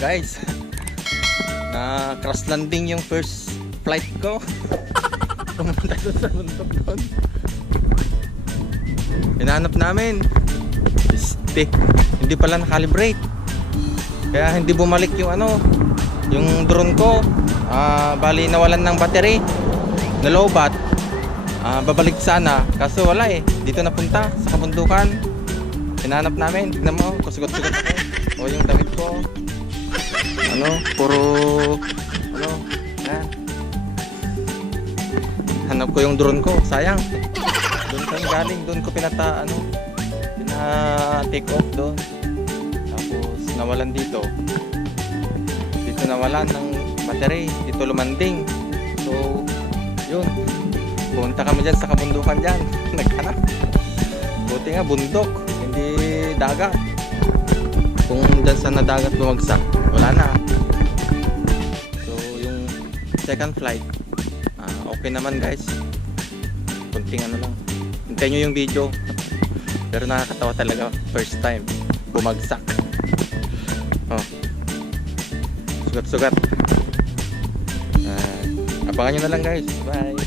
Guys, na crash landing yung first flight ko. Pumunta doon sa bundok doon. Hinahanap namin. Hindi pala nakalibrate. Kaya hindi bumalik yung yung drone ko. Bali nawalan ng battery. Nalobat. Babalik sana. Kaso wala eh. Dito napunta sa kabundukan. Hinahanap namin. Tignan mo, kusugot-sugot ako. O yung damit ko. Puro hanap ko yung drone ko, sayang. Doon kami galing, doon ko take off doon. Tapos nawalan dito nawalan ng battery, dito lumanding. So yun, punta kami dyan sa kabundukan dyan. Naghanap, buti nga bundok, hindi dagat. Kung dyan sa nadagat bumagsak, wala na. So yung second flight, okay naman guys. Kunting lang, hintayin nyo yung video. Pero nakakatawa talaga, first time bumagsak. Sugat-sugat. Abangan nyo na lang guys. Bye.